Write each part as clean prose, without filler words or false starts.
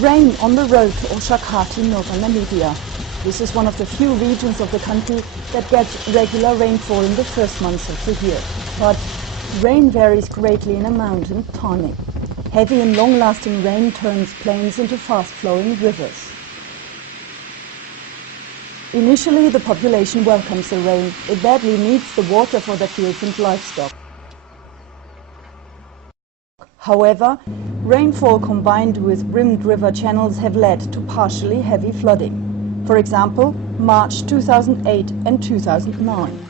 Rain on the road to Oshakati, northern Namibia. This is one of the few regions of the country that gets regular rainfall in the first months of the year. But rain varies greatly in amount and timing. Heavy and long-lasting rain turns plains into fast-flowing rivers. Initially, the population welcomes the rain. It badly needs the water for their fields and livestock. However, rainfall combined with rimmed river channels have led to partially heavy flooding. For example, March 2008 and 2009.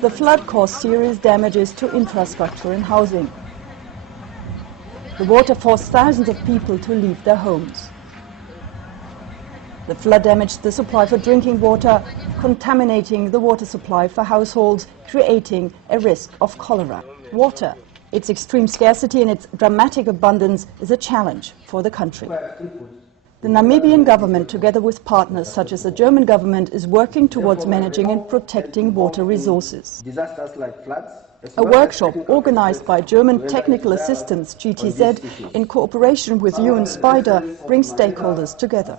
The flood caused serious damages to infrastructure and housing. The water forced thousands of people to leave their homes. The flood damaged the supply for drinking water, contaminating the water supply for households, creating a risk of cholera. Water, its extreme scarcity and its dramatic abundance, is a challenge for the country. The Namibian government, together with partners such as the German government, is working towards managing and protecting water resources. Disasters like floods. A workshop organized by German Technical Assistance GTZ in cooperation with UN Spider brings stakeholders together.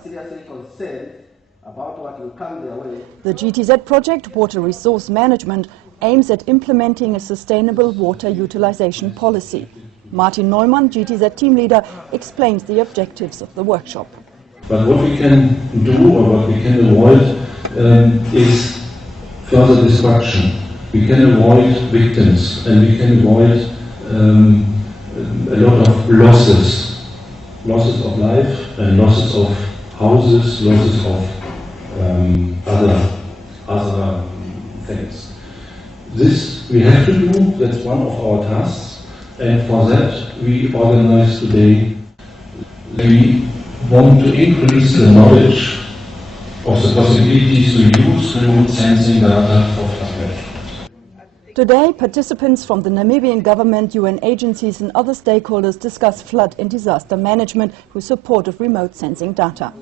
The GTZ project, Water Resource Management, aims at implementing a sustainable water utilization policy. Martin Neumann, GTZ team leader, explains the objectives of the workshop. But what we can do or what we can avoid is further destruction. We can avoid victims and we can avoid a lot of losses of life and losses of houses, losses of other things. This we have to do, that's one of our tasks, and for that we organize today. We want to increase the knowledge of the possibilities to use remote sensing data for flood management. Today, participants from the Namibian government, UN agencies and other stakeholders discuss flood and disaster management with support of remote sensing data.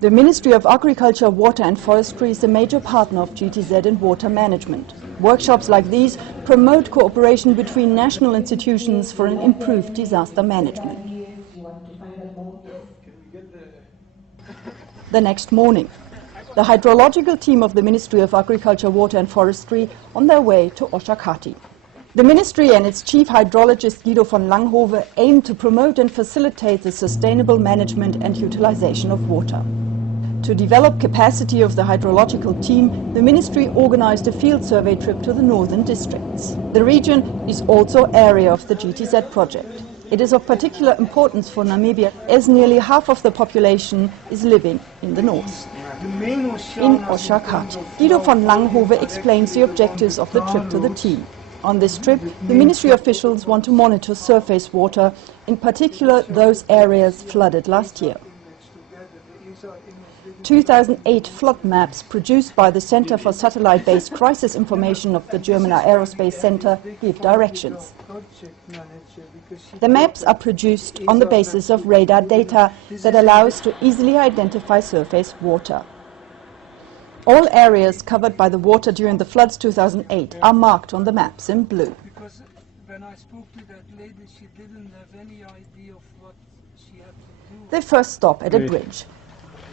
The Ministry of Agriculture, Water and Forestry is a major partner of GTZ in water management. Workshops like these promote cooperation between national institutions for an improved disaster management. The next morning, the hydrological team of the Ministry of Agriculture, Water and Forestry on their way to Oshakati. The ministry and its chief hydrologist Guido van Langhove aim to promote and facilitate the sustainable management and utilization of water. To develop capacity of the hydrological team, the ministry organized a field survey trip to the northern districts. The region is also area of the GTZ project. It is of particular importance for Namibia, as nearly half of the population is living in the north. In Oshakati, Guido van Langhove explains the objectives of the trip to the team. On this trip, the ministry officials want to monitor surface water, in particular those areas flooded last year. 2008 flood maps produced by the Center for Satellite-Based Crisis Information of the German Aerospace Center give directions. The maps are produced on the basis of radar data that allows to easily identify surface water. All areas covered by the water during the floods 2008 are marked on the maps in blue. Because when I spoke to that lady, she didn't have any idea of what she had to do. They first stop at a bridge.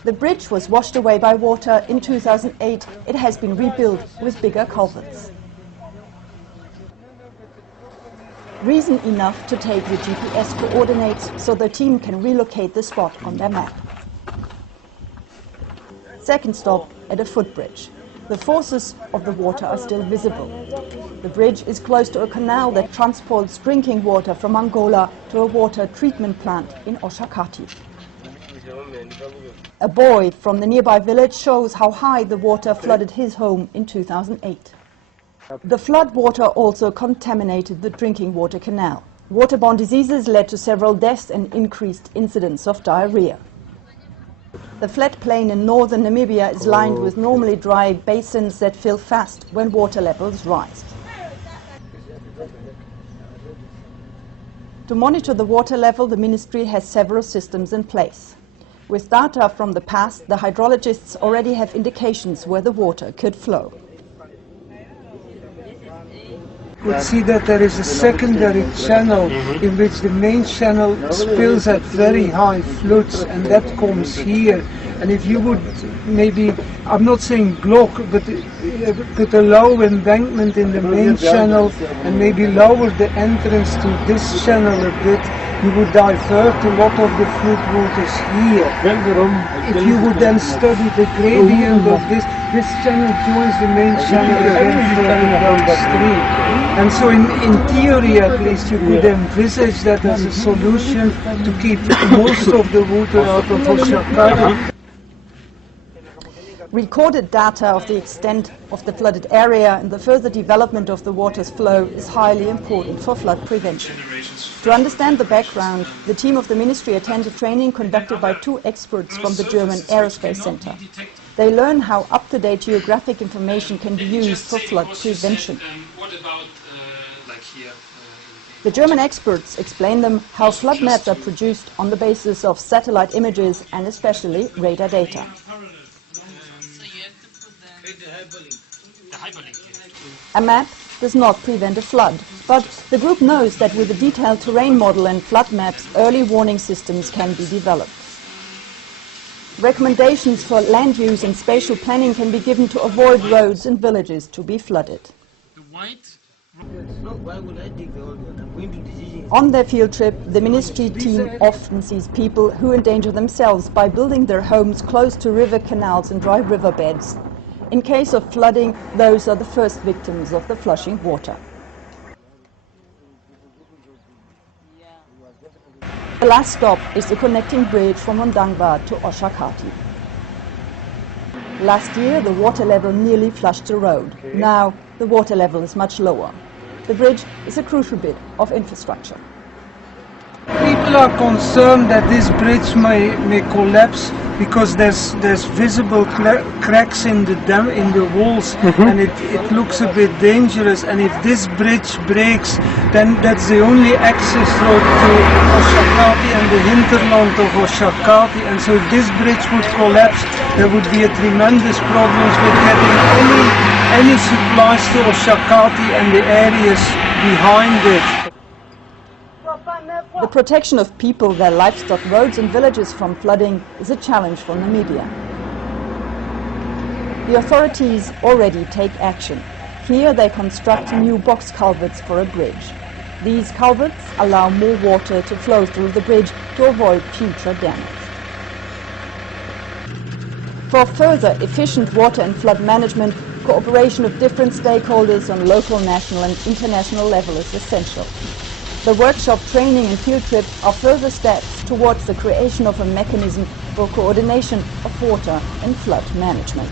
The bridge was washed away by water in 2008. It has been rebuilt with bigger culverts. Reason enough to take the GPS coordinates so the team can relocate the spot on their map. Second stop at a footbridge. The forces of the water are still visible. The bridge is close to a canal that transports drinking water from Angola to a water treatment plant in Oshakati. A boy from the nearby village shows how high the water flooded his home in 2008. The flood water also contaminated the drinking water canal. Waterborne diseases led to several deaths and increased incidence of diarrhea. The flat plain in northern Namibia is lined with normally dry basins that fill fast when water levels rise. To monitor the water level, the ministry has several systems in place. With data from the past, the hydrologists already have indications where the water could flow. You could see that there is a secondary channel in which the main channel spills at very high floods, and that comes here. And if you would maybe, I'm not saying block, but could allow embankment in the main channel and maybe lower the entrance to this channel a bit, you would divert a lot of the flood waters here. If you would then study the gradient of this channel joins the main channel again further downstream. And so in theory at least you could envisage that as a solution to keep most of the water out of Oshakati. Recorded data of the extent of the flooded area and the further development of the water's flow is highly important for flood prevention. To understand the background, the team of the ministry attended training conducted by 2 experts from the German Aerospace Center. They learn how up-to-date geographic information can be used for flood prevention. The German experts explain them how flood maps are produced on the basis of satellite images and especially radar data. A map does not prevent a flood, but the group knows that with a detailed terrain model and flood maps, early warning systems can be developed. Recommendations for land use and spatial planning can be given to avoid roads and villages to be flooded. On their field trip, the ministry team often sees people who endanger themselves by building their homes close to river canals and dry riverbeds. In case of flooding, those are the first victims of the flushing water. The last stop is the connecting bridge from Ondangwa to Oshakati. Last year, the water level nearly flushed the road. Now, the water level is much lower. The bridge is a crucial bit of infrastructure. People are concerned that this bridge may collapse because there's visible cracks in the walls, and it looks a bit dangerous. And if this bridge breaks, then that's the only access road to Oshakati and the hinterland of Oshakati. And so if this bridge would collapse, there would be a tremendous problems with getting any supplies to Oshakati and the areas behind it. The protection of people, their livestock, roads and villages from flooding is a challenge for Namibia. The authorities already take action. Here they construct new box culverts for a bridge. These culverts allow more water to flow through the bridge to avoid future damage. For further efficient water and flood management, cooperation of different stakeholders on local, national and international level is essential. The workshop, training and field trip are further steps towards the creation of a mechanism for coordination of water and flood management.